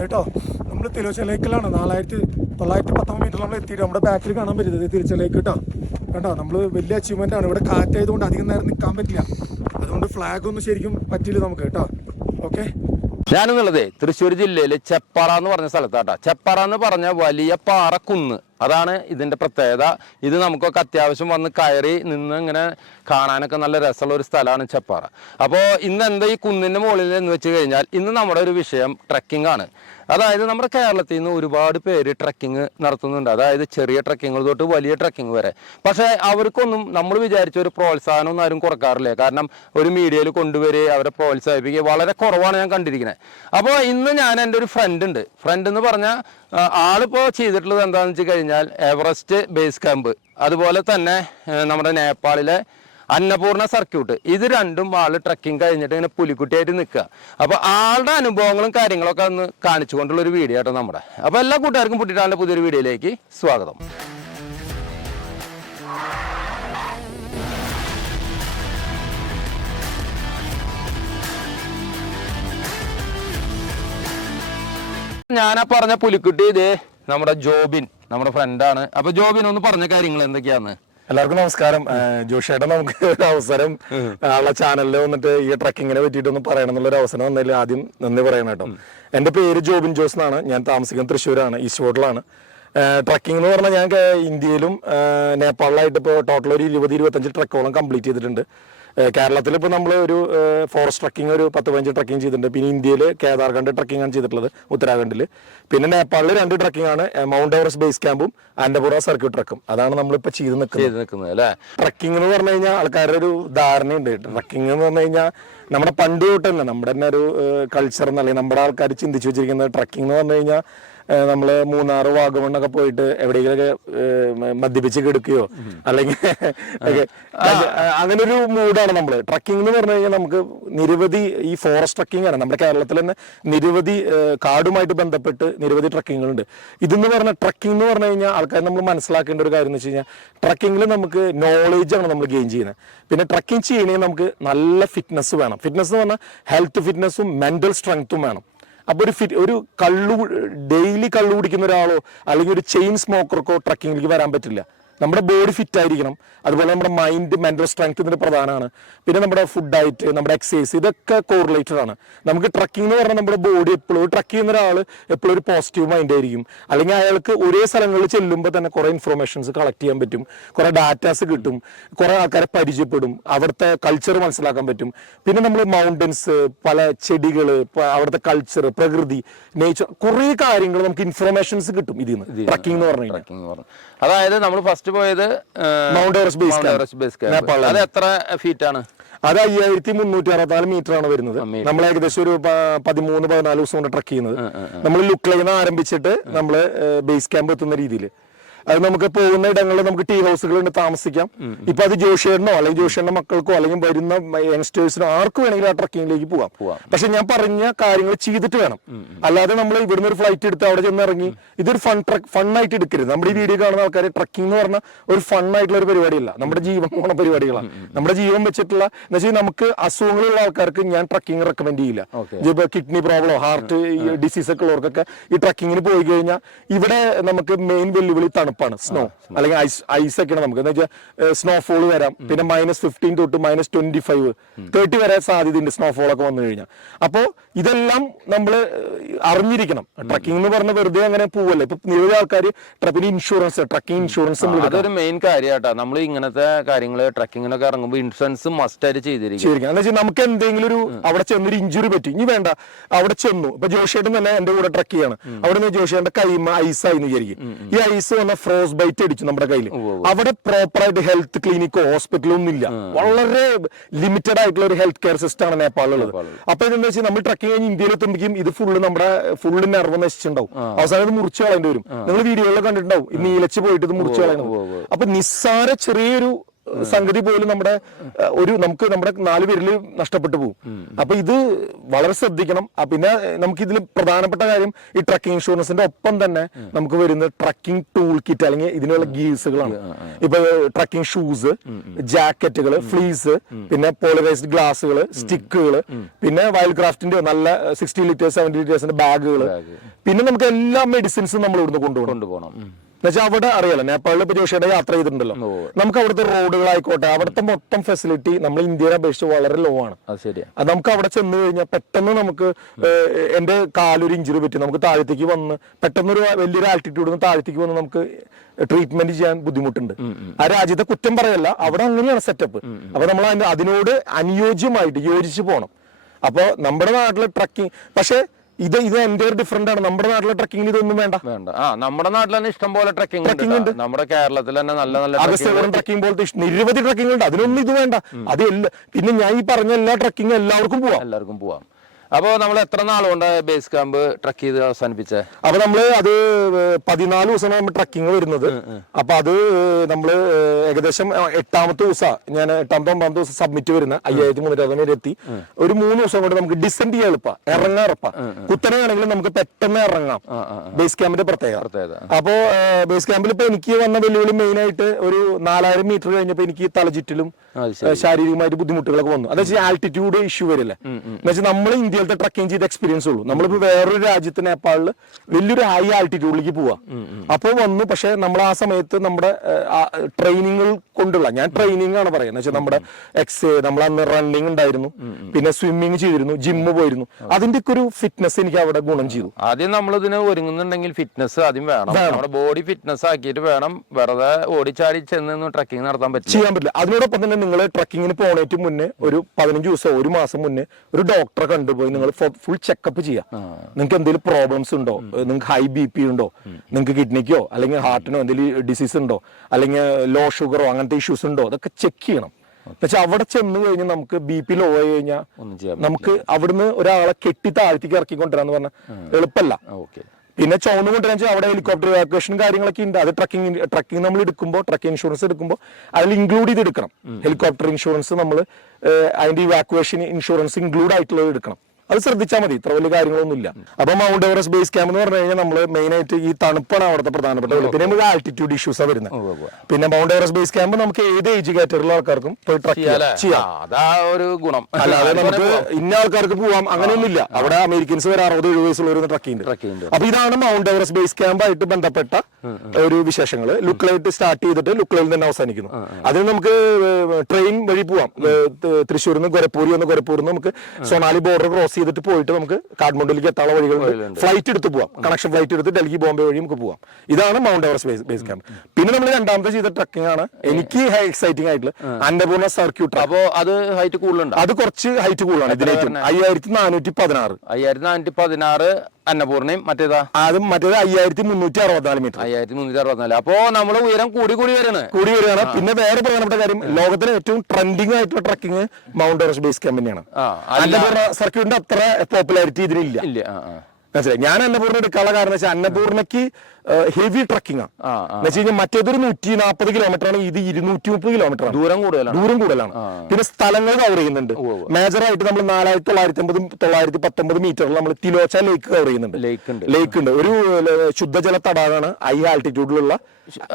കേട്ടോ നമ്മൾ തിരുവച്ചലേക്കിലാണ്. നാലായിരത്തി തൊള്ളായിരത്തി പത്തൊമ്പത് മീറ്റർ നമ്മൾ എത്തിയിട്ട് നമ്മുടെ ബാക്കിൽ കാണാൻ പറ്റുന്നത് തിരുച്ചലേക്ക് കേട്ടോ. കേട്ടോ നമ്മൾ വലിയ അച്ചീവ്മെന്റ് ആണ്. ഇവിടെ കാറ്റായതുകൊണ്ട് അധികം നേരം നിൽക്കാൻ പറ്റില്ല. അതുകൊണ്ട് ഫ്ലാഗ് ഒന്നും ശരിക്കും പറ്റില്ല നമുക്ക് കേട്ടോ. ഓക്കെ ഞാനെന്നുള്ളതേ തൃശ്ശൂർ ജില്ലയിലെ ചെപ്പാറ എന്ന് പറഞ്ഞ സ്ഥലത്താട്ടാ. ചെപ്പാറ എന്ന് പറഞ്ഞ വലിയ പാറക്കുന്ന്. അതാണ് ഇതിന്റെ പ്രത്യേകത. ഇത് നമുക്കൊക്കെ അത്യാവശ്യം വന്ന് കയറി നിന്ന് ഇങ്ങനെ കാണാനൊക്കെ നല്ല രസമുള്ള ഒരു സ്ഥലമാണ് ചെപ്പാറ. അപ്പോൾ ഇന്ന് എന്താ ഈ കുന്നിന്റെ മുകളിൽ എന്ന് വെച്ച് കഴിഞ്ഞാൽ ഇന്ന് നമ്മുടെ ഒരു വിഷയം ട്രക്കിംഗ് ആണ്. അതായത് നമ്മുടെ കേരളത്തിൽ നിന്ന് ഒരുപാട് പേര് ട്രക്കിംഗ് നടത്തുന്നുണ്ട്. അതായത് ചെറിയ ട്രക്കിങ്ങൾ തൊട്ട് വലിയ ട്രക്കിംഗ് വരെ. പക്ഷേ അവർക്കൊന്നും നമ്മൾ വിചാരിച്ച ഒരു പ്രോത്സാഹനമൊന്നും ആരും കുറക്കാറില്ല കാരണം ഒരു മീഡിയയിൽ കൊണ്ടുവരിക അവരെ പ്രോത്സാഹിപ്പിക്കുക വളരെ കുറവാണ് ഞാൻ കണ്ടിരിക്കുന്നത്. അപ്പോൾ ഇന്ന് ഞാൻ എന്റെ ഒരു ഫ്രണ്ട് ഉണ്ട്. ഫ്രണ്ട് എന്ന് പറഞ്ഞാൽ ആളിപ്പോൾ ചെയ്തിട്ടുള്ളത് എന്താണെന്ന് വെച്ച് കഴിഞ്ഞാൽ എവറസ്റ്റ് ബേസ് ക്യാമ്പ് അതുപോലെ തന്നെ നമ്മുടെ നേപ്പാളിലെ അന്നപൂർണ സർക്യൂട്ട് ഇത് രണ്ടും ആൾ ട്രക്കിംഗ് കഴിഞ്ഞിട്ട് ഇങ്ങനെ പുലിക്കുട്ടിയായിട്ട് നിൽക്കുക. അപ്പോൾ ആളുടെ അനുഭവങ്ങളും കാര്യങ്ങളൊക്കെ ഒന്ന് കാണിച്ചു കൊണ്ടുള്ള ഒരു വീഡിയോ ആട്ടോ നമ്മുടെ. അപ്പോൾ എല്ലാ കൂട്ടുകാർക്കും പുട്ടിട്ടാന്റെ പുതിയൊരു വീഡിയോയിലേക്ക് സ്വാഗതം. ഞാനാ പറഞ്ഞ പുലിക്കുട്ടി ഇത് നമ്മുടെ ജോബിൻ നമ്മുടെ ഫ്രണ്ടാണ് അപ്പൊ ജോബിൻ ഒന്ന് പറഞ്ഞ കാര്യങ്ങൾ എന്തൊക്കെയാന്ന്? എല്ലാവർക്കും നമസ്കാരം. ജോഷേട്ടൻ നമുക്ക് ഒരു അവസരം ആളെ ചാനലിൽ വന്നിട്ട് ഈ ട്രക്കിങ്ങിനെ പറ്റിയിട്ടൊന്ന് പറയണം എന്നുള്ള ഒരു അവസരം വന്നതിൽ ആദ്യം നന്ദി പറയണം കേട്ടോ. എന്റെ പേര് ജോബിൻ ജോസ് എന്നാണ്. ഞാൻ താമസിക്കുന്നത് തൃശ്ശൂരാണ് ഈസ്റ്റ് റോഡിലാണ് ട്രക്കിംഗ് എന്ന് പറഞ്ഞാൽ ഞാൻ ഇന്ത്യയിലും നേപ്പാളിലായിട്ട് ഇപ്പോൾ ടോട്ടൽ ഒരു ഇരുപത് ഇരുപത്തഞ്ച് ട്രക്കോളം കംപ്ലീറ്റ് ചെയ്തിട്ടുണ്ട്. കേരളത്തിൽ ഇപ്പോൾ നമ്മൾ ഒരു ഫോറസ്റ്റ് ട്രക്കിംഗ് ഒരു പത്ത് പതിനഞ്ച് ട്രക്കിംഗ് ചെയ്തിട്ടുണ്ട്. പിന്നെ ഇന്ത്യയിൽ കേദാർഖണ്ഡ് ട്രക്കിംഗ് ആണ് ചെയ്തിട്ടുള്ളത് ഉത്തരാഖണ്ഡിൽ പിന്നെ നേപ്പാളിൽ രണ്ട് ട്രക്കിംഗ് ആണ് മൗണ്ട് എവറസ്റ്റ് ബേസ് ക്യാമ്പും ആൻഡപുറ സർക്യൂട്ട് ട്രക്കും അതാണ് നമ്മളിപ്പോൾ ചെയ്ത് നിൽക്കുന്നത് നിൽക്കുന്നത് അല്ലേ? ട്രക്കിംഗ് എന്ന് പറഞ്ഞു കഴിഞ്ഞാൽ ആൾക്കാരുടെ ഒരു ധാരണയുണ്ട്. ട്രക്കിംഗ് എന്ന് പറഞ്ഞു കഴിഞ്ഞാൽ നമ്മുടെ പണ്ട് തൊട്ട് തന്നെ നമ്മുടെ തന്നെ ഒരു കൾച്ചർ എന്നല്ലെങ്കിൽ നമ്മുടെ ആൾക്കാർ ചിന്തിച്ചു വെച്ചിരിക്കുന്നത് ട്രക്കിംഗ് എന്ന് പറഞ്ഞു കഴിഞ്ഞാൽ നമ്മൾ മൂന്നാർ വാഗമണ്ണൊക്കെ പോയിട്ട് എവിടെയെങ്കിലൊക്കെ മദ്യപിച്ച് കിടക്കുകയോ അല്ലെങ്കിൽ അങ്ങനൊരു മൂഡാണ് നമ്മൾ ട്രക്കിംഗ് എന്ന് പറഞ്ഞു കഴിഞ്ഞാൽ നമുക്ക് നിരവധി ഈ ഫോറസ്റ്റ് ട്രക്കിംഗ് ആണ്. നമ്മുടെ കേരളത്തിൽ തന്നെ നിരവധി കാടുമായിട്ട് ബന്ധപ്പെട്ട് നിരവധി ട്രക്കിങ്ങുകളുണ്ട് ഇതെന്ന് പറഞ്ഞ ട്രക്കിംഗ് എന്ന് പറഞ്ഞു കഴിഞ്ഞാൽ ആൾക്കാർ നമ്മൾ മനസ്സിലാക്കേണ്ട ഒരു കാര്യം എന്ന് വെച്ച് കഴിഞ്ഞാൽ ട്രക്കിങ്ങിൽ നമുക്ക് നോളേജ് ആണ് നമ്മൾ ഗെയിൻ ചെയ്യുന്നത്. പിന്നെ ട്രക്കിംഗ് ചെയ്യണമെങ്കിൽ നമുക്ക് നല്ല ഫിറ്റ്നസ് വേണം. ഫിറ്റ്നസ് എന്ന് പറഞ്ഞാൽ ഹെൽത്ത് ഫിറ്റ്നസ്സും മെന്റൽ സ്ട്രെങ്ത്തും വേണം. അപ്പൊ ഒരു ഫിറ്റ് ഒരു കള്ളു ഡെയിലി കള്ളു കുടിക്കുന്ന ഒരാളോ അല്ലെങ്കിൽ ഒരു ചെയിൻ സ്മോക്കർക്കോ ട്രക്കിങ്ങിലേക്ക് വരാൻ പറ്റില്ല. നമ്മുടെ ബോഡി ഫിറ്റ് ആയിരിക്കണം. അതുപോലെ നമ്മുടെ മൈൻഡ് മെന്റൽ സ്ട്രെങ്ത് ഇതിന് പ്രധാനമാണ്. പിന്നെ നമ്മുടെ ഫുഡ് ഡയറ്റ് നമ്മുടെ എക്സസൈസ് ഇതൊക്കെ കോറിലേറ്റഡ് ആണ്. നമുക്ക് ട്രക്കിംഗ് എന്ന് പറഞ്ഞാൽ നമ്മുടെ ബോഡി എപ്പോഴും ട്രക്ക് ചെയ്യുന്ന ഒരാൾ എപ്പോഴും ഒരു പോസിറ്റീവ് മൈൻഡ് ആയിരിക്കും. അല്ലെങ്കിൽ അയാൾക്ക് ഒരേ സ്ഥലങ്ങളിൽ ചെല്ലുമ്പോൾ തന്നെ കുറെ ഇൻഫർമേഷൻസ് കളക്ട് ചെയ്യാൻ പറ്റും. കുറെ ഡാറ്റാസ് കിട്ടും. കുറെ ആൾക്കാരെ പരിചയപ്പെടും. അവിടുത്തെ കൾച്ചർ മനസ്സിലാക്കാൻ പറ്റും. പിന്നെ നമ്മൾ മൗണ്ടൻസ് പല ചെടികൾ അവിടുത്തെ കൾച്ചർ പ്രകൃതി നേച്ചർ കുറേ കാര്യങ്ങൾ നമുക്ക് ഇൻഫർമേഷൻസ് കിട്ടും ഇതിൽ നിന്ന് ട്രക്കിംഗ് എന്ന് പറഞ്ഞു. അതായത് നമ്മൾ ഫസ്റ്റ് പോയത് Mount Everest base Mount Everest base camp അത് എത്ര ഫീറ്റ് ആണ്? അത് അയ്യായിരത്തി മുന്നൂറ്റി അറുപത്തിനാല് മീറ്റർ ആണ് വരുന്നത് നമ്മൾ ഏകദേശം ഒരു പതിമൂന്ന് പതിനാല് ദിവസം കൊണ്ട് ട്രക്ക് ചെയ്യുന്നത്. നമ്മൾ ലുക്ക് ലൈൻ ആരംഭിച്ചിട്ട് നമ്മൾ ബേസ് ക്യാമ്പ് എത്തുന്ന രീതിയിൽ അത് നമുക്ക് പോകുന്ന ഇടങ്ങളിൽ നമുക്ക് ടീ ഹൗസുകളുണ്ട് താമസിക്കാം. ഇപ്പൊ അത് ജോഷിയറിനോ അല്ലെങ്കിൽ ജോഷിയുടെ മക്കൾക്കോ അല്ലെങ്കിൽ വരുന്ന യങ്സ്റ്റേഴ്സിനോ ആർക്ക് വേണമെങ്കിലും ആ ട്രക്കിങ്ങിലേക്ക് പോവാം. പക്ഷെ ഞാൻ പറഞ്ഞ കാര്യങ്ങൾ ചെയ്തിട്ട് വേണം. അല്ലാതെ നമ്മൾ ഇവിടുന്ന് ഒരു ഫ്ലൈറ്റ് എടുത്ത് അവിടെ ചെന്ന് ഇറങ്ങി ഇതൊരു ഫൺ ട്രക്ക് ഫണ്ണായിട്ട് എടുക്കരുത്. നമ്മുടെ ഈ വീഡിയോ കാണുന്ന ആൾക്കാർ ട്രക്കിംഗ് എന്ന് പറഞ്ഞ ഒരു ഫണ്ണായിട്ടുള്ള ഒരു പരിപാടിയല്ല. നമ്മുടെ ജീവൻ പോണ പരിപാടികളാണ് നമ്മുടെ ജീവൻ വെച്ചിട്ടുള്ള എന്ന് വെച്ചാൽ നമുക്ക് അസുഖങ്ങളുള്ള ആൾക്കാർക്ക് ഞാൻ ട്രക്കിംഗ് റെക്കമെൻഡ് ചെയ്യില്ല. കിഡ്നി പ്രോബ്ലം ഹാർട്ട് ഡിസീസ് ഒക്കെ ഉള്ളവർക്കൊക്കെ ഈ ട്രക്കിങ്ങിന് പോയി കഴിഞ്ഞാൽ ഇവിടെ നമുക്ക് മെയിൻ വെല്ലുവിളി തണുപ്പാണ്. സ്നോ അല്ലെങ്കിൽ ഐസ് ഐസ് ഒക്കെയാണ് നമുക്ക്. എന്ന് വെച്ചാൽ സ്നോഫോൾ വരാം. പിന്നെ മൈനസ് ഫിഫ്റ്റീൻ തൊട്ട് മൈനസ് ട്വന്റി ഫൈവ് തേർട്ടി വരെ സാധ്യതയുണ്ട് സ്നോഫോൾ ഒക്കെ വന്നു കഴിഞ്ഞാൽ അപ്പോൾ ഇതെല്ലാം നമ്മൾ അറിഞ്ഞിരിക്കണം. ട്രക്കിംഗ് എന്ന് പറഞ്ഞ വെറുതെ അങ്ങനെ പോവല്ലേ? ഇപ്പൊ നിരവധി ആൾക്കാർ ട്രക്കിന് ഇൻഷുറൻസ് ട്രക്കിംഗ് ഇൻഷുറൻസ് അതൊരു മെയിൻ കാര്യമാട്ടോ നമ്മൾ ഇങ്ങനത്തെ കാര്യങ്ങൾ ട്രക്കിങ്ങിനൊക്കെ ഇറങ്ങുമ്പോൾ ഇൻഷുറൻസ് മസ്റ്റ് ആയിട്ട് ചെയ്തിരിക്കും. എന്ന് വെച്ചാൽ നമുക്ക് എന്തെങ്കിലും ഒരു അവിടെ ചെന്നൊരു ഇഞ്ചുറി പറ്റി. ഇനി വേണ്ട. അവിടെ ചെന്നു. ഇപ്പൊ ജോഷിയേട്ടൻ തന്നെ എന്റെ കൂടെ ട്രക്ക് ചെയ്യാണ്. അവിടെ നിന്ന് ജോഷിയേട്ടന്റെ കൈമ ഐസായി എന്ന് വിചാരിക്കും. ഈ ഐസ് വന്ന ഫ്രോസ് ബൈറ്റ് അടിച്ചു നമ്മുടെ കയ്യിൽ അവിടെ പ്രോപ്പറായിട്ട് ഹെൽത്ത് ക്ലിനിക്കോ ഹോസ്പിറ്റലോ ഒന്നും ഇല്ല. വളരെ ലിമിറ്റഡ് ആയിട്ടുള്ള ഒരു ഹെൽത്ത് കെയർ സിസ്റ്റം ആണ് നേപ്പാളിലുള്ളത് അപ്പൊ എന്താ വെച്ചാൽ നമ്മൾ ട്രക്കിംഗ് കഴിഞ്ഞ് ഇന്ത്യയിൽ എത്തുമ്പോഴേക്കും ഇത് ഫുള്ള് നമ്മുടെ ഫുള്ള് നെർവ് നശിച്ചിട്ടുണ്ടാവും. അവസാനം ഇത് മുറിച്ച് കളയേണ്ടി വരും. നിങ്ങൾ വീഡിയോകളിൽ കണ്ടിട്ടുണ്ടാവും. ഈ നീലച്ച് പോയിട്ട് ഇത് മുറിച്ച് കളയുന്നത് അപ്പൊ നിസ്സാര ചെറിയൊരു സംഗതി പോലും നമ്മുടെ ഒരു നമുക്ക് നമ്മുടെ നാല് പേരിൽ നഷ്ടപ്പെട്ടു പോകും അപ്പൊ ഇത് വളരെ ശ്രദ്ധിക്കണം. പിന്നെ നമുക്ക് ഇതിൽ പ്രധാനപ്പെട്ട കാര്യം ഈ ട്രക്കിംഗ് ഇൻഷുറൻസിന്റെ ഒപ്പം തന്നെ നമുക്ക് വരുന്ന ട്രക്കിംഗ് ടൂൾ കിറ്റ് അല്ലെങ്കിൽ ഇതിനുള്ള ഗീസുകളാണ് ഇപ്പൊ ട്രക്കിംഗ് ഷൂസ് ജാക്കറ്റുകൾ ഫ്ലീസ് പിന്നെ പോളിവൈസ്ഡ് ഗ്ലാസുകൾ സ്റ്റിക്കുകൾ പിന്നെ വൈൽഡ് ക്രാഫ്റ്റിന്റെ നല്ല സിക്സ്റ്റി ലിറ്റേഴ്സ് സെവന്റി ലിറ്റേഴ്സിന്റെ ബാഗുകൾ പിന്നെ നമുക്ക് എല്ലാ മെഡിസിൻസും നമ്മൾ ഇവിടുന്ന് കൊണ്ടുപോകണം. എന്നുവെച്ചാൽ അവിടെ അറിയാലോ നേപ്പാളിൽ ഇപ്പൊ ജോഷിയുടെ യാത്ര ചെയ്തിട്ടുണ്ടല്ലോ. നമുക്ക് അവിടുത്തെ റോഡുകളായിക്കോട്ടെ അവിടുത്തെ മൊത്തം ഫെസിലിറ്റി നമ്മൾ ഇന്ത്യയെ അപേക്ഷിച്ച് വളരെ ലോ ആണ്. അത് നമുക്ക് അവിടെ ചെന്ന് കഴിഞ്ഞാൽ പെട്ടെന്ന് നമുക്ക് എന്റെ കാലൊരു ഇഞ്ചുറി പറ്റി നമുക്ക് താഴത്തേക്ക് വന്ന് പെട്ടെന്ന് ഒരു വലിയൊരു ആൾട്ടിറ്റ്യൂഡിൽ നിന്ന് താഴത്തേക്ക് വന്ന് നമുക്ക് ട്രീറ്റ്മെന്റ് ചെയ്യാൻ ബുദ്ധിമുട്ടുണ്ട്. ആ രാജ്യത്തെ കുറ്റം പറയല്ല അവിടെ അങ്ങനെയാണ് സെറ്റപ്പ് അപ്പൊ നമ്മൾ അതിനോട് അനുയോജ്യമായിട്ട് യോജിച്ച് പോകണം അപ്പൊ നമ്മുടെ നാട്ടിലെ ട്രക്കിംഗ് പക്ഷെ ഇത് ഇത് എന്റെ ഡിഫറെന്റ് ആണ്. നമ്മുടെ നാട്ടിലെ ട്രക്കിങ്ങിന് ഇതൊന്നും വേണ്ട. വേണ്ട. ആ നമ്മുടെ നാട്ടിൽ തന്നെ ഇഷ്ടം പോലെ ട്രക്കിംഗ് ഉണ്ട് നമ്മുടെ കേരളത്തിൽ തന്നെ നല്ല നല്ല അഗസ്ത്യവരം ട്രക്കിംഗ് പോലത്തെ നിരവധി ട്രക്കിംഗ് ഉണ്ട്. അതിനൊന്നും ഇത് വേണ്ട. അത് പിന്നെ ഞാൻ ഈ പറഞ്ഞ എല്ലാ ട്രക്കിംഗ് എല്ലാവർക്കും പോവാം. എല്ലാവർക്കും പോവാം. അപ്പോ നമ്മൾ എത്ര നാളുകൊണ്ട് ബേസ് ക്യാമ്പ് ട്രക്ക് ചെയ്ത് അവസാനിപ്പിച്ചത് അപ്പോൾ നമ്മൾ അത് പതിനാല് ദിവസമാണ് നമ്മൾ ട്രക്കിംഗ് വരുന്നത്. അപ്പോൾ അത് നമ്മൾ ഏകദേശം എട്ടാമത്തെ ദിവസം. ഞാൻ എട്ടാമത്തെ ഒമ്പതാമത്തെ ദിവസം സബ്മിറ്റ് വരുന്ന അയ്യായിരത്തി മുന്നൂറ്റി വരെ എത്തി ഒരു മൂന്ന് ദിവസം കൊണ്ട് നമുക്ക് ഡിസെൻഡ് ചെയ്യാൻ എളുപ്പ. ഇറങ്ങാൻ എളുപ്പ. കുത്തനെ ആണെങ്കിലും നമുക്ക് പെട്ടെന്ന് ഇറങ്ങാം. ബേസ് ക്യാമ്പിന്റെ പ്രത്യേകത. പ്രത്യേകത. അപ്പോ ബേസ് ക്യാമ്പിൽ ഇപ്പൊ എനിക്ക് വന്ന വെല്ലുവിളി മെയിൻ ആയിട്ട് ഒരു നാലായിരം മീറ്റർ കഴിഞ്ഞപ്പോൾ എനിക്ക് തലചുറ്റിലും ശാരീരികമായിട്ട് ബുദ്ധിമുട്ടുകളൊക്കെ വന്നു. അതായത് ആൾട്ടിറ്റ്യൂഡ് ഇഷ്യൂ വരില്ല? എന്നുവെച്ചാൽ നമ്മൾ നമ്മൾ ഇന്ത്യയിലത്തെ ട്രക്കിംഗ് ചെയ്ത എക്സ്പീരിയൻസ് ഉള്ളൂ. നമ്മളിപ്പോ വേറൊരു രാജ്യത്ത് നേപ്പാളിൽ വലിയൊരു ഹൈ ആൾട്ടിറ്റ്യൂഡിലേക്ക് പോവാ. അപ്പോൾ വന്നു പക്ഷെ നമ്മൾ ആ സമയത്ത് നമ്മുടെ ട്രെയിനിങ്ങുകൾ കൊണ്ടുള്ള ഞാൻ ട്രെയിനിങ് ആണ് പറയുന്നത്. വെച്ചാൽ നമ്മുടെ എക്സ് നമ്മൾ അന്ന് റണ്ണിങ് ഉണ്ടായിരുന്നു. പിന്നെ സ്വിമ്മിങ് ചെയ്തിരുന്നു ജിമ്മ് പോയിരുന്നു. അതിന്റെ ഒക്കെ ഒരു ഫിറ്റ്നസ് എനിക്ക് അവിടെ ഗുണം ചെയ്തു. ആദ്യം നമ്മൾ ഇതിന് ഒരുങ്ങുന്നുണ്ടെങ്കിൽ ഫിറ്റ്നസ് ആദ്യം വേണം. നമ്മുടെ ബോഡി ഫിറ്റ്നസ് ആക്കിയിട്ട് വേണം വെറുതെ ഓടിച്ചാടി ചെന്ന് ട്രക്കിംഗ് നടത്താൻ പറ്റും ചെയ്യാൻ പറ്റില്ല. അതിനോടൊപ്പം തന്നെ നിങ്ങൾ ട്രക്കിങ്ങിന് പോണേറ്റ് മുന്നേ ഒരു പതിനഞ്ച് ദിവസം ഒരു മാസം മുന്നേ ഒരു ഡോക്ടറെ കണ്ടുപോയി നിങ്ങൾ ഫുൾ ചെക്കപ്പ് ചെയ്യാം. നിങ്ങൾക്ക് എന്തെങ്കിലും പ്രോബ്ലംസ് ഉണ്ടോ? നിങ്ങൾക്ക് ഹൈ ബി പി ഉണ്ടോ? നിങ്ങൾക്ക് കിഡ്നിക്കോ അല്ലെങ്കിൽ ഹാർട്ടിനോ എന്തെങ്കിലും ഡിസീസ് ഉണ്ടോ? അല്ലെങ്കിൽ ലോ ഷുഗറോ അങ്ങനത്തെ ഇഷ്യൂസ് ഉണ്ടോ? അതൊക്കെ ചെക്ക് ചെയ്യണം. എന്നുവെച്ചാൽ അവിടെ ചെന്ന് കഴിഞ്ഞാൽ നമുക്ക് ബി പി ലോ ആയി കഴിഞ്ഞാൽ നമുക്ക് അവിടുന്ന് ഒരാളെ കെട്ടി താഴ്ത്തിക്ക് ഇറക്കിക്കൊണ്ടിരാന്ന് പറഞ്ഞാൽ എളുപ്പമല്ല പിന്നെ ചുവന്ന് കൊണ്ടുവരാൻ വെച്ചാൽ അവിടെ ഹെലികോപ്റ്റർ ഇവാക്വേഷൻ കാര്യങ്ങളൊക്കെ ഉണ്ട് അത് ട്രക്കിംഗ് ട്രക്കിംഗ് നമ്മൾ എടുക്കുമ്പോൾ ട്രക്കിംഗ് ഇൻഷുറൻസ് എടുക്കുമ്പോൾ അതിൽ ഇൻക്ലൂഡ് ചെയ്ത് എടുക്കണം. ഹെലികോപ്റ്റർ ഇൻഷുറൻസ് നമ്മൾ അതിന്റെ ഇവാക്വേഷൻ ഇൻഷുറൻസ് ഇൻക്ലൂഡ് ആയിട്ടുള്ളത് എടുക്കണം. അത് ശ്രദ്ധിച്ചാൽ മതി. ഇത്ര വലിയ കാര്യങ്ങളൊന്നുമില്ല. അപ്പൊ മൗണ്ട് എവറസ്റ്റ് ബേസ് ക്യാമ്പ് എന്ന് പറഞ്ഞു കഴിഞ്ഞാൽ നമ്മൾ മെയിൻ ആയിട്ട് ഈ തണുപ്പാണ് അവിടുത്തെ പ്രധാനപ്പെട്ട. പിന്നെ നമുക്ക് ആൾട്ടിറ്റ്യൂഡ് ഇഷ്യൂസ് ആണ് വരുന്നത്. പിന്നെ മൗണ്ട് എവറസ്റ്റ് ബേസ് ക്യാമ്പ് നമുക്ക് ഏത് ഏജ് കാറ്റഗറിയിലുള്ള ആൾക്കാർക്കും പോയി ട്രക്ക്? ചെയ്യാം. അതാ ഒരു ഗുണം. അല്ലാതെ നമുക്ക് ഇന്ന ആൾക്കാർക്ക് പോവാം. അങ്ങനെയൊന്നുമില്ല. അവിടെ അമേരിക്കൻസ് വരെ അറുപത് എഴുപത് വയസ്സുള്ളവർ ചെയ്യുന്നുണ്ട്. അപ്പൊ ഇതാണ് മൗണ്ട് എവറസ്റ്റ് ബേസ് ക്യാമ്പായിട്ട് ബന്ധപ്പെട്ട ഒരു വിശേഷങ്ങൾ. ലുക്ലൈറ്റ് സ്റ്റാർട്ട് ചെയ്തിട്ട് ലുക്ലയിൽ തന്നെ അവസാനിക്കുന്നു. അതിന് നമുക്ക് ട്രെയിൻ വഴി പോവാം. തൃശ്ശൂരിൽ നിന്ന് ഗൊരപ്പൂരി നിന്ന് ഗൊരപ്പൂരിൽ നിന്ന് നമുക്ക് സൊണാലി ബോർഡർ ക്രോസ് ചെയ്തിട്ട് പോയിട്ട് നമുക്ക് കാഠ്മണ്ഡുവിലേക്ക് എത്താനുള്ള വഴികളുണ്ട്. ഫ്ലൈറ്റ് എടുത്ത് പോവാം. കണക്ഷൻ ഫ്ലൈറ്റ് എടുത്ത് ഡൽഹി ബോംബെ വഴി നമുക്ക് പോവാം. ഇതാണ് Mount Everest base base camp. പിന്നെ നമ്മൾ രണ്ടാമത്തെ ചെയ്ത ട്രക്കിംഗ് ആണ്. എനിക്ക് എക്സൈറ്റിംഗ് ആയിട്ടുള്ള അന്നപൂർണ സർക്യൂട്ട് അപ്പോ അത് ഹൈറ്റ് കൂടുതലുണ്ട്? അത് കുറച്ച് ഹൈറ്റ് കൂടുതലാണ് ഇതിലേക്കും. അയ്യായിരത്തി നാനൂറ്റി പതിനാറ് അയ്യായിരത്തി നാനൂറ്റി പതിനാറ് അന്നപൂർണയും മറ്റേതാ? അതും മറ്റേത് അയ്യായിരത്തി മുന്നൂറ്റി അറുപത്തിനാല് മീറ്റർ അയ്യായിരത്തി മുന്നൂറ്റി അറുപത്തിനാല് അപ്പോ നമ്മൾ ഉയരം കൂടി കൂടി വരാണ്. കൂടി വരികയാണ്. പിന്നെ വേറെ പ്രധാനപ്പെട്ട കാര്യം ലോകത്തിലെ ഏറ്റവും ട്രെൻഡിങ് ആയിട്ടുള്ള trekking Mount Everest base camp തന്നെയാണ്. ആ. അന്നപൂർണ സർക്യൂട്ടിന്റെ അത്ര പോപ്പുലാരിറ്റി ഇതിനില്ല. മനസ്സിലായി? ഞാൻ അന്നപൂർണ എടുക്കാനുള്ള കാരണം വെച്ചാൽ അന്നപൂർണയ്ക്ക് ഹെവി ട്രക്കിംഗ് ആണ് എന്ന് വെച്ച് കഴിഞ്ഞാൽ മറ്റേതൊരു നൂറ്റി നാൽപ്പത് കിലോമീറ്റർ ആണ്. ഇത് ഇരുന്നൂറ്റി മുപ്പത് കിലോമീറ്റർ ആണ്. ദൂരം കൂടുതലാണ്. ദൂരം കൂടുതലാണ്. പിന്നെ സ്ഥലങ്ങൾ കവർ ചെയ്യുന്നുണ്ട്. മേജറായിട്ട് നമ്മൾ നാലായിരത്തി തൊള്ളായിരത്തി അമ്പത് തൊള്ളായിരത്തി പത്തൊമ്പത് മീറ്ററിൽ നമ്മൾ തിലോച്ച ലേക്ക് കവർ ചെയ്യുന്നുണ്ട്. ലേക്ക് ഉണ്ട്. ലേക്ക് ഉണ്ട്. ഒരു ശുദ്ധജല തടാകമാണ്. ഹൈ ആൾട്ടിറ്റ്യൂഡിലുള്ള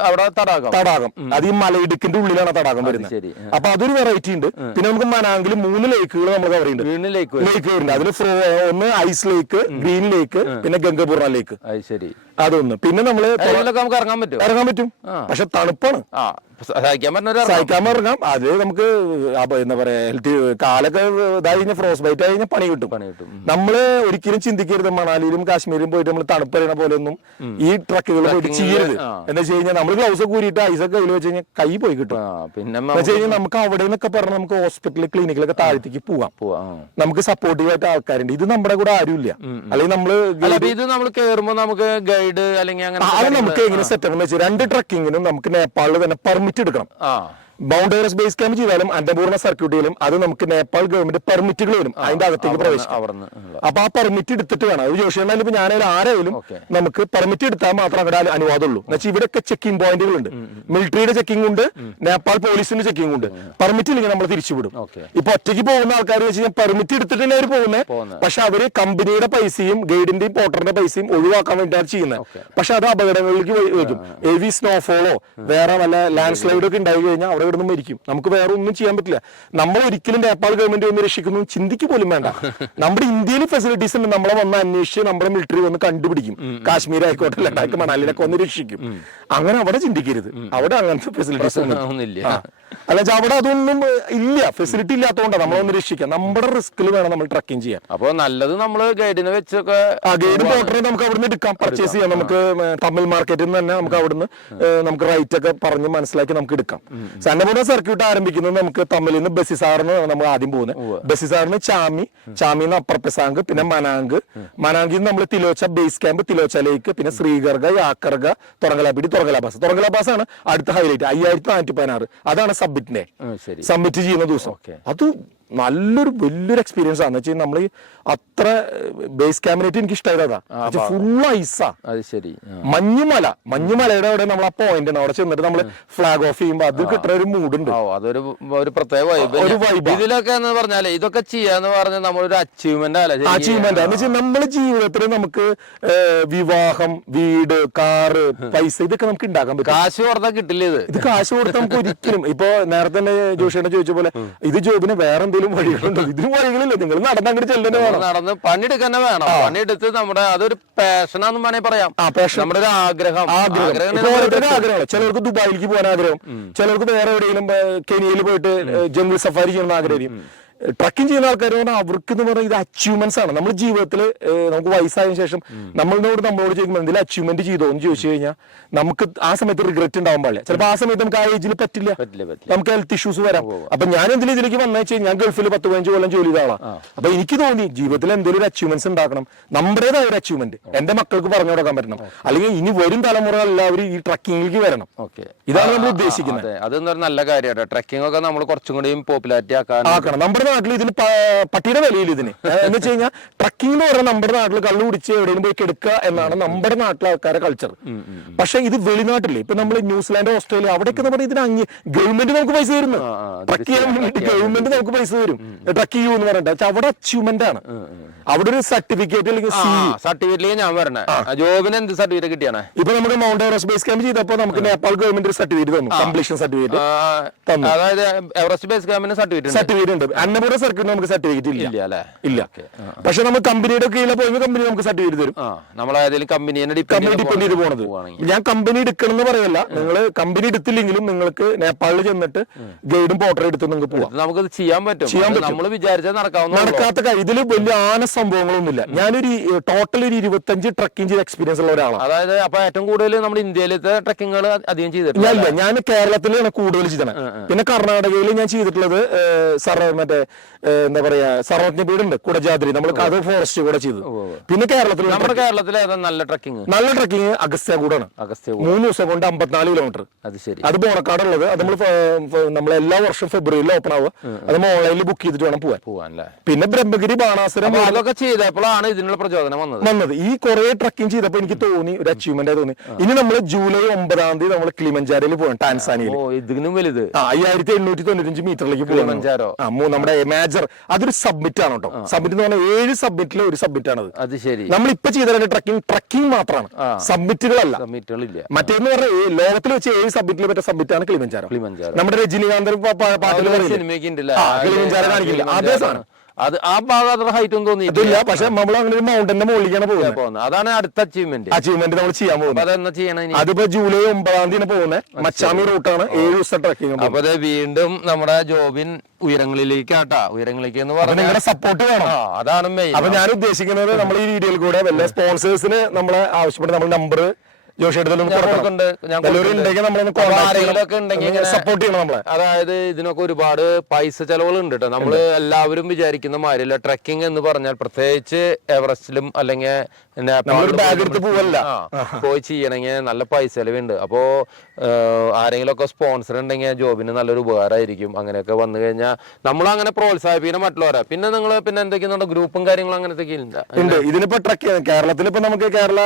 അവിടെ തടാകം. തടാകം. അത് ഈ മലയിടുക്കിന്റെ ഉള്ളിലാണ് തടാകം വരുന്നത്. അപ്പൊ അതൊരു വെറൈറ്റി ഉണ്ട്. പിന്നെ നമുക്ക് മനാങ്കിൽ മൂന്ന് ലേക്കുകൾ നമ്മൾ കവർ ചെയ്യുന്നുണ്ട്. ലേക്ക് വരും ലേക്ക് വരുന്നുണ്ട്. അതിൽ ഒന്ന് ഐസ് ലേക്ക് ഗ്രീൻ ലേക്ക് പിന്നെ ഗംഗപൂർണ ലേക്ക് അതൊന്ന്. പിന്നെ നമ്മൾ അതിലൊക്കെ നമുക്ക് ഇറങ്ങാൻ പറ്റും ഇറങ്ങാൻ പറ്റും. പക്ഷെ തണുപ്പാണ്. ആ. സഹായിക്കാൻ സഹിക്കാൻ പറഞ്ഞാൽ അത് നമുക്ക് എന്താ പറയാ ഹെൽത്ത് കാലൊക്കെ ഇതായി കഴിഞ്ഞാൽ ഫ്രോസ് ബൈറ്റ് ആയി കഴിഞ്ഞാൽ പണി കിട്ടും. പണി കിട്ടും. നമ്മൾ ഒരിക്കലും ചിന്തിക്കരുത് മണാലിയിലും കാശ്മീരിലും പോയിട്ട് നമ്മൾ തണുപ്പ് അറിയണ പോലെ ഒന്നും ഈ ട്രക്കുകൾ പോയിട്ട് ചെയ്യരുത്. എന്ന് എന്താ വെച്ച് കഴിഞ്ഞാൽ നമ്മൾ ഗ്ലൗസ് കൂരിയിട്ട് ഐസൊക്കെ കയ്യിൽ വെച്ച് കഴിഞ്ഞാൽ കൈ പോയി കിട്ടും. പിന്നെ വെച്ച് കഴിഞ്ഞാൽ നമുക്ക് അവിടെ നിന്നൊക്കെ പറഞ്ഞാൽ നമുക്ക് ഹോസ്പിറ്റലിൽ ക്ലിനിക്കിലൊക്കെ താഴത്തേക്ക് പോവാം. നമുക്ക് സപ്പോർട്ടീവ് ആയിട്ട് ആൾക്കാരുണ്ട്. ഇത് നമ്മുടെ കൂടെ ആരുമില്ല. അല്ലെങ്കിൽ നമ്മൾ ഇത് നമ്മൾ കേറുമ്പോ നമുക്ക് ഗൈഡ് അല്ലെങ്കിൽ അങ്ങനെ അത് നമുക്ക് എങ്ങനെ സെറ്റപ്പ് എന്ന് വെച്ചാൽ രണ്ട് ട്രക്കിങ്ങിനും നമുക്ക് നേപ്പാളിൽ തന്നെ പെർമിറ്റ് ആ. ബൗണ്ടേറസ് ബേസ് ക്യാമ്പ് ചെയ്താലും അന്നപൂർണ സർക്യൂട്ടുകളും അത് നമുക്ക് നേപ്പാൾ ഗവൺമെന്റ് പെർമിറ്റുകൾ വരും അതിന്റെ അകത്തേക്ക് പ്രവേശിക്കും അപ്പൊ ആ പെർമിറ്റ് എടുത്തിട്ട് വേണം. അത് ജോഷിയാലും ഇപ്പൊ ഞാനായാലും ആരായാലും. നമുക്ക് പെർമിറ്റ് എടുത്താൽ മാത്രം അങ്ങോട്ട് അനുവാദമുള്ളൂ. എന്ന് വെച്ചാൽ ഇവിടെയൊക്കെ ചെക്കിംഗ് പോയിന്റുകൾ ഉണ്ട് മിലിറ്ററിയുടെ ചെക്കിംഗ് ഉണ്ട് നേപ്പാൾ പോലീസിന്റെ ചെക്കിംഗ് ഉണ്ട്. പെർമിറ്റ് ഇല്ലെങ്കിൽ നമ്മൾ തിരിച്ചുവിടും. ഇപ്പൊ ഒറ്റയ്ക്ക് പോകുന്ന ആൾക്കാർ വെച്ച് കഴിഞ്ഞാൽ പെർമിറ്റ് എടുത്തിട്ട് തന്നെ അവർ പോകുന്നത് പോകുന്നെ. പക്ഷെ അവർ കമ്പനിയുടെ പൈസയും ഗൈഡിന്റെയും പോട്ടറിന്റെ പൈസയും ഒഴിവാക്കാൻ വേണ്ടിയാണ് ചെയ്യുന്നത് പക്ഷെ അത് അപകടങ്ങളിലേക്ക് വയ്ക്കും എവി ഹെവി സ്നോഫോളോ വേറെ വല്ല ലാൻഡ് സ്ലൈഡ് ഒക്കെ ഉണ്ടായി കഴിഞ്ഞാൽ അവിടെ കിടന്ന് മരിക്കും? നമുക്ക് വേറെ ഒന്നും ചെയ്യാൻ പറ്റില്ല. നമ്മൾ ഒരിക്കലും നേപ്പാൾ ഗവൺമെന്റ് വന്ന് രക്ഷിക്കുന്നു. ചിന്തിക്ക് പോലും വേണ്ട. നമ്മുടെ ഇന്ത്യയിൽ ഫെസിലിറ്റീസ് ഉണ്ട്. നമ്മളെ വന്ന് അന്വേഷിച്ച് നമ്മുടെ മിലിറ്ററി വന്ന് കണ്ടുപിടിക്കും. കാശ്മീർ ആയിക്കോട്ടെ ലഡാക്ക് മണാലിലൊക്കെ വന്ന് രക്ഷിക്കും. അങ്ങനെ അവിടെ ചിന്തിക്കരുത്. അവിടെ അങ്ങനത്തെ ഫെസിലിറ്റീസ് ഒന്നും ഒന്നുമില്ല അല്ല അവിടെ അതൊന്നും ഇല്ല. ഫെസിലിറ്റി ഇല്ലാത്തതുകൊണ്ടാണ് നമ്മളൊന്ന് രക്ഷിക്കാം നമ്മുടെ റിസ്കിൽ വേണം നമ്മൾ ട്രക്കിംഗ് ചെയ്യാൻ. അപ്പൊ നല്ലത് നമ്മൾ ഗൈഡിനെ വെച്ചൊക്കെ ആ ഗൈഡ് പോട്ടറിനെ നമുക്ക് അവിടുന്ന് എടുക്കാം. പർച്ചേസ് ചെയ്യാം. നമുക്ക് തമിഴ് മാർക്കറ്റിൽ നിന്ന് തന്നെ നമുക്ക് അവിടുന്ന് നമുക്ക് റൈറ്റ് ഒക്കെ പറഞ്ഞ് മനസ്സിലാക്കി നമുക്ക് എടുക്കാം. സന്നപൂർണ സർക്യൂട്ട് ആരംഭിക്കുന്നത് നമുക്ക് തമ്മിൽ നിന്ന് ബസിസാറിന് നമ്മൾ ആദ്യം പോകുന്നത് ബസിസാറിന് ചാമി ചാമിന്ന് അപ്പർ പെസാങ്ക് പിന്നെ മനാങ്ക്. മനാങ്കിൽ നിന്ന് നമ്മൾ തിലോച്ച ബേസ് ക്യാമ്പ് തിലോച്ച ലേക്ക് പിന്നെ ശ്രീഗർഗ യാക്കർഗ തുറങ്കലാപ്പിടി തുറങ്കലാബാസ് തുറങ്കലാബാസ് ആണ് അടുത്ത ഹൈലൈറ്റ് അയ്യായിരത്തി നാനൂറ്റി പതിനാറ്. അതാണ് സബ്മിറ്റിന്റെ സബ്മിറ്റ് ചെയ്യുന്ന ദിവസം. അത് നല്ലൊരു വലിയൊരു എക്സ്പീരിയൻസ് ആണ്. വെച്ചാൽ നമ്മൾ അത്ര ബേസ് ക്യാമ്പിനേറ്റ് എനിക്ക് ഇഷ്ടമായതാ ഫുൾ ഐസാ അത് ശരി. മഞ്ഞുമല. മഞ്ഞുമലയുടെ അവിടെ നമ്മൾ ആ പോയിന്റ് ആണ് അവിടെ ചെന്നിട്ട് നമ്മൾ ഫ്ലാഗ് ഓഫ് ചെയ്യുമ്പോൾ അത് കിട്ടുന്ന ഒരു മൂഡ് ഉണ്ട്. അതൊരു ഒരു പ്രത്യേക വൈബ് ഇതിലൊക്കെ എന്ന് പറഞ്ഞാലേ ഇതൊക്കെ ചെയ്യാന്ന് പറഞ്ഞാൽ നമ്മളൊരു അച്ചീവ്മെന്റ് അല്ല? അച്ചീവ്മെന്റ് എന്ന് വെച്ചാൽ നമ്മുടെ ജീവിതത്തിൽ നമുക്ക് വിവാഹം വീട് കാറ് പൈസ ഇതൊക്കെ നമുക്ക് ഉണ്ടാക്കാൻ പറ്റും. കാശ് കൊടുത്താൽ കിട്ടില്ല ഇത്. ഇത് കാശ് കൊടുത്താൽ നമുക്ക് ഒരിക്കലും. ഇപ്പൊ നേരത്തെ തന്നെ ജോഷിയുടെ ചോദിച്ച പോലെ ഇത് ജോബിന് വേറെ എന്തെങ്കിലും വഴികളുണ്ടോ? ഇതിന് വഴികളില്ല. നിങ്ങൾ നടന്നങ്ങോട്ട് ചെല്ലുന്നത് വേണം. നടന്ന് പണിയെടുക്കുക തന്നെ വേണം. പണിയെടുത്ത് നമ്മുടെ അതൊരു പാഷനാന്ന് വേണേ പറയാം. നമ്മുടെ ഒരു ആഗ്രഹം. ആഗ്രഹം. ചിലർക്ക് ദുബായിലേക്ക് പോകാൻ ആഗ്രഹം. ചിലർക്ക് വേറെ എവിടെയെങ്കിലും കെനിയയിൽ പോയിട്ട് ജംഗിൾ സഫാരി ചെയ്യണമെന്ന് ആഗ്രഹിക്കും. ട്രക്കിംഗ് ചെയ്യുന്ന ആൾക്കാർ പറഞ്ഞാൽ അവർക്ക് എന്ന് പറഞ്ഞാൽ ഇത് അച്ചീവ്മെന്റ്സ് ആണ്. നമ്മൾ ജീവിതത്തിൽ നമുക്ക് വയസ്സായ ശേഷം നമ്മളോട് നമ്മളോട് ചോദിക്കുമ്പോൾ എന്തെങ്കിലും അച്ചീവ്മെന്റ് ചെയ്തോ എന്ന് ചോദിച്ചു കഴിഞ്ഞാൽ നമുക്ക് ആ സമയത്ത് റിഗ്രറ്റ് ഉണ്ടാവാൻ പാടില്ല. ചിലപ്പോൾ ആ സമയത്ത് നമുക്ക് ആ ഏജിൽ പറ്റില്ല. നമുക്ക് ഹെൽത്ത് ഇഷ്യൂസ് വരാം. അപ്പൊ ഞാൻ എന്തെങ്കിലും ഇതിലേക്ക് വന്നു വെച്ചാൽ ഞാൻ ഗൾഫിൽ പത്ത് പതിനഞ്ച് കൊല്ലം ജോലി ചെയ്ത ആളാണ് അപ്പൊ എനിക്ക് തോന്നി ജീവിതത്തിൽ എന്തെങ്കിലും ഒരു അച്ചീവ്മെന്റ്സ് ഉണ്ടാക്കണം. നമ്മുടേതായ ഒരു അച്ചീവ്മെന്റ് എന്റെ മക്കൾക്ക് പറഞ്ഞു കൊടുക്കാൻ പറ്റണം. അല്ലെങ്കിൽ ഇനി വരും തലമുറ എല്ലാവരും ഈ ട്രക്കിങ്ങിലേക്ക് വരണം. ഓക്കെ. ഇതാണ് നമ്മൾ ഉദ്ദേശിക്കുന്നത്. അതെ. അതൊന്നും നല്ല കാര്യമാണ് ട്രക്കിംഗ് ഒക്കെ നമ്മൾ കുറച്ചും കൂടി പോപ്പുലാരിറ്റി ആക്കാൻ ആക്കണം. നമ്മുടെ നാട്ടിൽ ഇതിന് പട്ടിയുടെ വിലയിൽ ഇതിന്. എന്ന് വെച്ച് കഴിഞ്ഞാൽ ട്രക്കിംഗ് എന്ന് പറഞ്ഞാൽ നമ്മുടെ നാട്ടിൽ കള്ളു കുടിച്ച് എവിടെയെങ്കിലും പോയി കെടുക്കുക എന്നാണ് നമ്മുടെ നാട്ടിലെ ആൾക്കാരെ കൾച്ചർ പക്ഷെ ഇത് വെളിനാട്ടില്ലേ ഇപ്പൊ നമ്മൾ ന്യൂസിലാൻഡ് ഓസ്ട്രേലിയ അവിടെയൊക്കെ നമ്മുടെ ഇതിന് അങ്ങ് ഗവൺമെന്റ് നമുക്ക് പൈസ തരുന്നു. ട്രക്ക് ചെയ്യാൻ വേണ്ടിട്ട് ഗവൺമെന്റ് നമുക്ക് പൈസ തരും. ട്രക്ക് ചെയ്യൂ എന്ന് പറഞ്ഞിട്ട്. അവിടെ അച്ചീവ്മെന്റ് ആണ്. അവിടെ ഒരു സർട്ടിഫിക്കറ്റ് അല്ലെങ്കിൽ സി സർട്ടിഫിക്കറ്റിലേക്ക് ഞാൻ വരണേ ജോബിന് എന്ത് സർട്ടിഫിക്കറ്റ് കിട്ടിയാണ്? ഇപ്പൊ നമുക്ക് മൗണ്ട് എവറസ്റ്റ് ബേസ് ക്യാമ്പ് ചെയ്തപ്പോ നമുക്ക് നേപ്പാൾ ഗവൺമെന്റ് സർട്ടിഫിക്കറ്റ് തന്നു. Completion certificate. അതായത് എവറസ്റ്റ് ബേസ് ക്യാമ്പിന് സർട്ടിഫിക്കറ്റ് സർട്ടിഫിക്കറ്റ് ഉണ്ട്. അന്നപൂർണ സർട്ടിഫിക്കറ്റ് നമുക്ക് സർട്ടിഫിക്കറ്റ് ഇല്ല. ഇല്ല അല്ലേ? ഇല്ല. പക്ഷെ നമ്മൾ കമ്പനിയുടെ കീഴിൽ പോയി കമ്പനി നമുക്ക് സർട്ടിഫിക്കറ്റ് തരും. കമ്പനിയെ കമ്പനി ഡിപ്പെൻഡ് ചെയ്ത് പോണത്. ഞാൻ കമ്പനി എടുക്കണം എന്ന് പറയല്ല. നിങ്ങൾ കമ്പനി എടുത്തില്ലെങ്കിലും നിങ്ങൾക്ക് നേപ്പാളിൽ ചെന്നിട്ട് ഗൈഡും പോട്ടർ എടുത്ത് നിങ്ങൾക്ക് പോവാം. നമുക്ക് ചെയ്യാൻ പറ്റും. ചെയ്യാൻ പറ്റും. നമ്മൾ വിചാരിച്ചാൽ നടക്കാവുന്ന നടക്കാത്ത കാര്യം ഇതിൽ വലിയ ആന സംഭവങ്ങളൊന്നുമില്ല. ഞാനൊരു ടോട്ടൽ ഒരു ഇരുപത്തഞ്ച് ട്രക്കിംഗ് ചെയ്ത എക്സ്പീരിയൻസ് ഉള്ള ഒരാളാണ്. അതായത് അപ്പൊ ഏറ്റവും കൂടുതൽ നമ്മൾ ഇന്ത്യയിലത്തെ ട്രക്കിങ്ങുകൾ അധികം ചെയ്തിട്ടില്ല ഞാൻ കേരളത്തിലാണ് കൂടുതൽ ചെയ്തത് പിന്നെ കർണാടകയിൽ ഞാൻ ചെയ്തിട്ടുള്ളത് സർ മറ്റേ എന്താ പറയാ സർവജ്ഞ ഉണ്ട് കുടജാദ്രി നമ്മൾ കഥ ഫോറസ്റ്റ് കൂടെ ചെയ്തു പിന്നെ കേരളത്തിൽ നമ്മുടെ കേരളത്തിൽ നല്ല ട്രക്കിംഗ് നല്ല ട്രക്കിങ് അഗസ്ത്യാകൂടാണ് അഗസ്ത്യ മൂന്ന് ദിവസം കൊണ്ട് അമ്പത്തിനാല് കിലോമീറ്റർ അത് ശരി. അത് ബോണക്കാടുള്ളത്. അത് നമ്മൾ നമ്മൾ എല്ലാ വർഷവും ഫെബ്രുവരിയിൽ ഓപ്പൺ ആവുക. അത് നമ്മൾ ഓൺലൈനിൽ ബുക്ക് ചെയ്തിട്ട് വേണം പോവാൻ. പോവാൻ പിന്നെ ബ്രഹ്മഗിരി ബാണാസുരം അതൊക്കെ ചെയ്തപ്പോഴാണ് ഇതിനുള്ള പ്രചോദനം വന്നത്. വന്നത്. ഈ കുറെ ട്രക്കിംഗ് ചെയ്തപ്പോൾ എനിക്ക് തോന്നി ഒരു അച്ചീവ്മെന്റ് ആയി തോന്നി. ഇനി നമ്മൾ ജൂലൈ ഒമ്പതാം തീയതി നമ്മൾ കിളിമഞ്ചാരയിൽ പോകണം ടാൻസാനിയിൽ ഇതിനും വലുത്. അയ്യായിരത്തി എണ്ണൂറ്റി തൊണ്ണൂറ്റഞ്ച് മീറ്ററിലേക്ക് പോകണം നമ്മുടെ മേജർ അതൊരു സബ്മിറ്റ് ആണ് കേട്ടോ സബ്മിറ്റ് എന്ന് പറഞ്ഞാൽ ഏഴ് സബ്മിറ്റിലെ ഒരു സബ്മിറ്റ് ആണ് അത് ശരി. നമ്മൾ ഇപ്പൊ ചെയ്ത ട്രക്കിംഗ് ട്രക്കിംഗ് മാത്രമാണ് സബ്മിറ്റുകളല്ല സബ്മിറ്റുകളില്ല മറ്റേന്ന് പറഞ്ഞാൽ ലോകത്തിൽ വെച്ച് ഏഴ് സബ്മിറ്റിൽ പറ്റ സബ്മിറ്റ് ആണ് കിളിമഞ്ചാരോ. നമ്മുടെ രജനീകാന്തൻ പ- പാട്ടിൽ സിനിമയ്ക്ക് കിളിമഞ്ചാരോ കാണിക്കില്ല അതേ സാധനം. അത് ആ ഭാഗം അത്ര ഹൈറ്റ് ഒന്നും തോന്നിയില്ല പക്ഷെ നമ്മൾ അങ്ങനെ ഒരു മൗണ്ടന്റെ മുകളിലേക്കാണ് പോകുന്നത്. അതാണ് അടുത്ത അച്ചീവ്മെന്റ് അച്ചീവ്മെന്റ് നമ്മൾ ചെയ്യാൻ പോകുന്നത്. ചെയ്യണം അതിപ്പോ ജൂലൈ ഒമ്പതാം തീയതി പോകുന്നത്. മച്ചാമി റൂട്ടാണ് ഏഴ് ദിവസം ട്രക്കിംഗ് അപ്പൊ വീണ്ടും നമ്മുടെ ജോബിൻ ഉയരങ്ങളിലേക്ക് ആട്ടാ ഉയരങ്ങളിലേക്ക് എന്ന് പറഞ്ഞാൽ നിങ്ങളുടെ സപ്പോർട്ട് വേണം. അതാണ് മെയിൻ അപ്പൊ ഞാൻ ഉദ്ദേശിക്കുന്നത് നമ്മൾ ഈ വീഡിയോയിൽ കൂടെ വല്ല സ്പോൺസേഴ്സിന് നമ്മളെ ആവശ്യപ്പെട്ട് നമ്മൾ നമ്പർ സപ്പോർട്ട് ചെയ്യണം. നമ്മളെ. അതായത് ഇതിനൊക്കെ ഒരുപാട് പൈസ ചെലവുകൾ ഉണ്ട് കേട്ടോ നമ്മൾ എല്ലാവരും വിചാരിക്കുന്ന മാതിരി ട്രക്കിംഗ് എന്ന് പറഞ്ഞാൽ പ്രത്യേകിച്ച് എവറസ്റ്റിലും അല്ലെങ്കിൽ നമ്മളൊരു ബാഗ് എടുത്ത് പോവല്ല. പോയി ചെയ്യണമെങ്കിൽ നല്ല പൈസ ചെലവുണ്ട്. അപ്പോ ആരെങ്കിലും ഒക്കെ സ്പോൺസർ ഉണ്ടെങ്കിൽ ജോബിന് നല്ലൊരു ഉപകാരമായിരിക്കും. അങ്ങനെയൊക്കെ വന്നു കഴിഞ്ഞാൽ നമ്മൾ അങ്ങനെ പ്രോത്സാഹിപ്പിക്കണം മറ്റുള്ളവരെ. പിന്നെ നിങ്ങൾ പിന്നെ എന്തൊക്കെയാണ് ഗ്രൂപ്പും കാര്യങ്ങളും അങ്ങനത്തെ ഉണ്ട്. ഇതിനിപ്പോ ട്രക്ക് കേരളത്തിൽ ഇപ്പൊ നമുക്ക് കേരള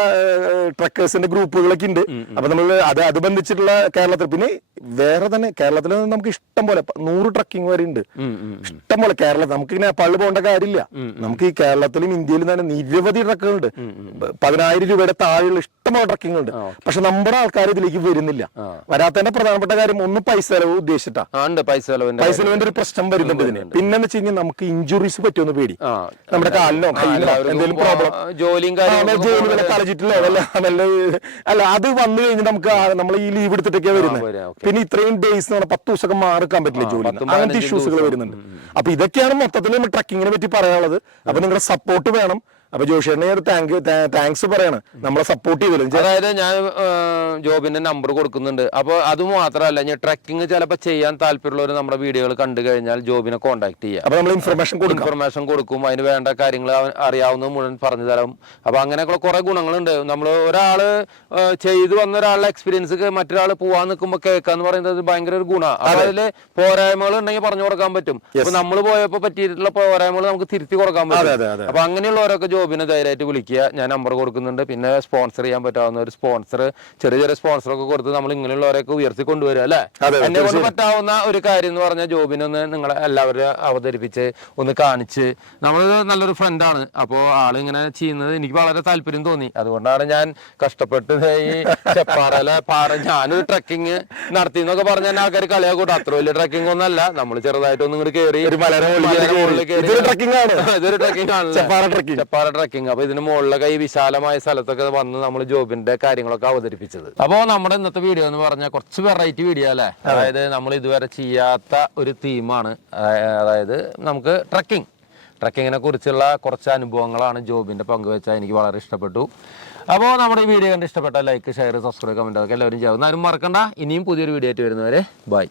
ട്രക്കേഴ്സിന്റെ ഗ്രൂപ്പുകളൊക്കെ ഉണ്ട്. അപ്പൊ നമ്മൾ അത് അത് ബന്ധിച്ചിട്ടുള്ള കേരളത്തിൽ. പിന്നെ വേറെ തന്നെ കേരളത്തിൽ നമുക്ക് ഇഷ്ടം പോലെ നൂറ് ട്രക്കിംഗ് വരെ ഉണ്ട്. ഇഷ്ടം പോലെ കേരളത്തിൽ നമുക്ക് ഇങ്ങനെ പള്ളി പോകേണ്ട കാര്യമില്ല. നമുക്ക് ഈ കേരളത്തിലും ഇന്ത്യയിലും തന്നെ നിരവധി ട്രക്കുകൾ ഉണ്ട്. പതിനായിരം രൂപയുടെ താഴെയുള്ള ഇഷ്ടംപോലെ ട്രക്കിംഗ് ഉണ്ട്. പക്ഷെ നമ്മുടെ ആൾക്കാർ ഇതിലേക്ക് വരുന്നില്ല. വരാത്തതിന്റെ പ്രധാനപ്പെട്ട കാര്യം ഒന്ന് പൈസ ചെലവ് ഉദ്ദേശിച്ചിട്ടാ. ആ ഉണ്ട് പൈസ ചെലവിന്റെ ഒരു പ്രശ്നം വരുന്നുണ്ട് ഇതിന്. പിന്നെ വെച്ച് കഴിഞ്ഞാൽ നമുക്ക് ഇഞ്ചുറീസ് പറ്റുമെന്ന് പേടി. നമ്മുടെ കാലിനോ കയ്യിലോ എന്തെങ്കിലും പ്രോബ്ലം ജോലിയും കാര്യങ്ങളും ജോലി വല്ല തലചുറ്റിലോ വല്ല വല്ല അല്ല അത് വന്നു കഴിഞ്ഞാൽ നമുക്ക് നമ്മൾ ഈ ലീവ് എടുത്തിട്ടൊക്കെയാണ് വരുന്നത്. പിന്നെ ഇത്രയും ഡേയ്സ് എന്ന് പറഞ്ഞാൽ പത്ത് ദിവസമൊക്കെ മാറിക്കാൻ പറ്റില്ല ജോലി അങ്ങനത്തെ ഇഷ്യൂസുകൾ വരുന്നുണ്ട്. അപ്പൊ ഇതൊക്കെയാണ് മൊത്തത്തിൽ നമ്മൾ ട്രക്കിങ്ങിനെ പറ്റി പറയാനുള്ളത്. അപ്പൊ നിങ്ങളുടെ സപ്പോർട്ട് വേണം. അപ്പൊ ജോഷിയേട്ടനെ ഒരു താങ്ക് താങ്ക്സ് പറയാണ്. നമ്മളെ സപ്പോർട്ട് ചെയ്തല്ലോ? അതായത് ഞാൻ ജോബിന്റെ നമ്പർ കൊടുക്കുന്നുണ്ട്. അപ്പോൾ അത് മാത്രമല്ല ഞാൻ ട്രക്കിംഗ് ചിലപ്പോൾ ചെയ്യാൻ താല്പര്യമുള്ളവർ നമ്മുടെ വീഡിയോകൾ കണ്ടു കഴിഞ്ഞാൽ ജോബിനെ കോൺടാക്ട് ചെയ്യാം. അപ്പൊ നമ്മൾ ഇൻഫർമേഷൻ കൊടുക്കും. ഇൻഫർമേഷൻ കൊടുക്കും അതിന് വേണ്ട കാര്യങ്ങൾ അറിയാവുന്ന മുഴുവൻ പറഞ്ഞു തരാം. അപ്പൊ അങ്ങനെയൊക്കെ കുറെ ഗുണങ്ങളുണ്ട്. നമ്മൾ ഒരാൾ ആ, ചെയ്തു വന്ന ഒരാളുടെ എക്സ്പീരിയൻസ് മറ്റൊരാൾ പോവാൻ നിൽക്കുമ്പോൾ കേൾക്കാന്ന് പറയുന്നത് ഭയങ്കര ഒരു ഗുണ. അതായത് പോരായ്മകൾ ഉണ്ടെങ്കിൽ പറഞ്ഞു കൊടുക്കാൻ പറ്റും. അപ്പൊ നമ്മൾ പോയപ്പോ പറ്റിയിട്ടുള്ള പോരായ്മകൾ നമുക്ക് തിരുത്തി കൊടുക്കാൻ പറ്റും. അപ്പൊ അങ്ങനെയുള്ളവരൊക്കെ അപ്പൊ ജോബിനെ ധൈര്യമായിട്ട് വിളിക്കുക. ഞാൻ നമ്പർ കൊടുക്കുന്നുണ്ട്. പിന്നെ സ്പോൺസർ ചെയ്യാൻ പറ്റാവുന്ന ഒരു സ്പോൺസർ ചെറിയ ചെറിയ സ്പോൺസറൊക്കെ കൊടുത്ത് നമ്മൾ ഇങ്ങനെയുള്ളവരെയൊക്കെ ഉയർത്തി കൊണ്ടുവരിക അല്ലെ എന്നെ കൊണ്ട് പറ്റാവുന്ന ഒരു കാര്യം എന്ന് പറഞ്ഞാൽ ജോബിനൊന്ന് നിങ്ങളെ എല്ലാവരും അവതരിപ്പിച്ച് ഒന്ന് കാണിച്ച്. നമ്മൾ നല്ലൊരു ഫ്രണ്ടാണ് അപ്പോൾ ആൾ ഇങ്ങനെ ചെയ്യുന്നത് എനിക്ക് വളരെ താല്പര്യം തോന്നി. അതുകൊണ്ടാണ് ഞാൻ കഷ്ടപ്പെട്ട് ഈ ചെപ്പാറയിലെ പാറ ഞാനൊരു ട്രക്കിങ് നടത്തി എന്നൊക്കെ പറഞ്ഞ ആൾക്കാർ കളിയാ കൂട്ടും അത്ര വലിയ ട്രക്കിംഗ് ഒന്നല്ല നമ്മൾ ചെറുതായിട്ടൊന്നും ഇങ്ങോട്ട് കയറി. ഇതൊരു ട്രക്കിംഗ് ആണ്. Trekking Cheppara trekking. Cheppara trekking അപ്പൊ ഇതിന് മുകളിലൊക്കെ ഈ വിശാലമായ സ്ഥലത്തൊക്കെ വന്ന് നമ്മൾ ജോബിന്റെ കാര്യങ്ങളൊക്കെ അവതരിപ്പിച്ചത്. അപ്പോൾ നമ്മുടെ ഇന്നത്തെ വീഡിയോ എന്ന് പറഞ്ഞാൽ കുറച്ച് വെറൈറ്റി വീഡിയോ അല്ലേ? അതായത് നമ്മൾ ഇതുവരെ ചെയ്യാത്ത ഒരു തീമാണ് അതായത് നമുക്ക് ട്രക്കിംഗ് ട്രക്കിങ്ങിനെ കുറിച്ചുള്ള കുറച്ച് അനുഭവങ്ങളാണ് ജോബിന്റെ പങ്കുവെച്ചാൽ എനിക്ക് വളരെ ഇഷ്ടപ്പെട്ടു. അപ്പോൾ നമ്മുടെ ഈ വീഡിയോ കണ്ട് ഇഷ്ടപ്പെട്ട ലൈക്ക് ഷെയർ സബ്സ്ക്രൈബ് കമന്റ് ഒക്കെ എല്ലാവരും ചെയ്യാവുന്ന ആരും മറക്കണ്ട. ഇനിയും പുതിയൊരു വീഡിയോ ആയിട്ട് വരുന്നവരെ ബൈ